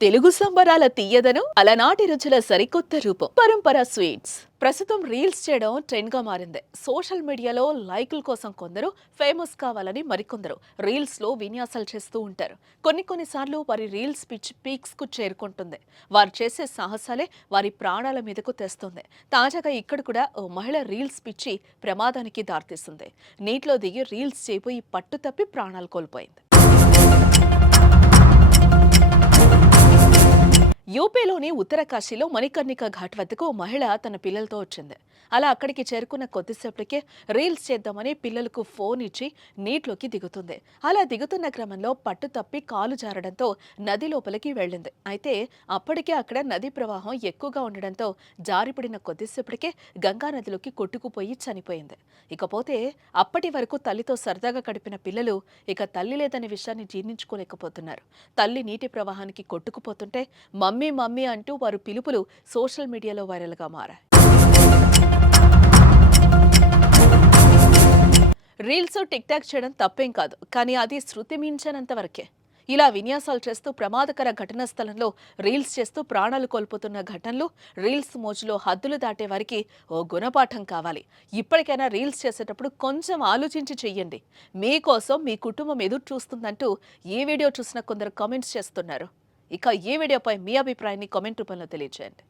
తెలుగు సంబరాల తీయదనం అలనాటి రుచుల సరికొత్త రూపం పరంపర స్వీట్స్ ప్రస్తుతం రీల్స్ చేయడం ట్రెండ్ గా మారింది. సోషల్ మీడియాలో లైకుల కోసం కొందరు, ఫేమస్ కావాలని మరికొందరు రీల్స్ లో విన్యాసాలు చేస్తూ ఉంటారు. కొన్నిసార్లు వారి రీల్స్ పిచ్ పీక్స్ కు చేరుకుంటుంది. వారు చేసే సాహసాలే వారి ప్రాణాల మీదకు తెస్తుంది. తాజాగా ఇక్కడ కూడా ఓ మహిళ రీల్స్ పిచ్చి ప్రమాదానికి దారితీస్తుంది. నీటిలో దిగి రీల్స్ చేయబోయి పట్టు తప్పి ప్రాణాలు కోల్పోయింది. యూపీలోని ఉత్తరకాశీలో మణికర్ణిక ఘాట్ వద్దకు ఓ మహిళ తన పిల్లలతో వచ్చింది. అలా అక్కడికి చేరుకున్న కొద్దిసేపటికే రీల్స్ చేద్దామని పిల్లలకు ఫోన్ ఇచ్చి నీటిలోకి దిగుతుంది. అలా దిగుతున్న క్రమంలో పట్టు తప్పి కాలు జారడంతో నది లోపలికి వెళ్ళింది. అయితే అప్పటికే అక్కడ నది ప్రవాహం ఎక్కువగా ఉండడంతో జారిపడిన కొద్దిసేపటికే గంగా నదిలోకి కొట్టుకుపోయి చనిపోయింది. ఇకపోతే అప్పటి వరకు తల్లితో సరదాగా గడిపిన పిల్లలు ఇక తల్లి లేదనే విషయాన్ని జీర్ణించుకోలేకపోతున్నారు. తల్లి నీటి ప్రవాహానికి కొట్టుకుపోతుంటే మమ్మీ మమ్మీ అంటూ వారు పిలుపులు సోషల్ మీడియాలో వైరల్గా మారాయి. రీల్స్ టిక్ టాక్ చేయడం తప్పేం కాదు, కానీ అది శృతి మించనంత వరకే. ఇలా విన్యాసాలు చేస్తూ ప్రమాదకర ఘటనా స్థలంలో రీల్స్ చేస్తూ ప్రాణాలు కోల్పోతున్న ఘటనలు, రీల్స్ మోజులో హద్దులు దాటే వారికి ఓ గుణపాఠం కావాలి. ఇప్పటికైనా రీల్స్ చేసేటప్పుడు కొంచెం ఆలోచించి చెయ్యండి. మీకోసం మీ కుటుంబం ఎదురు చూస్తుందంటూ ఈ వీడియో చూసిన కొందరు కామెంట్స్ చేస్తున్నారు. ఇక ఈ వీడియోపై మీ అభిప్రాయాన్ని కామెంట్ రూపంలో తెలియజేయండి.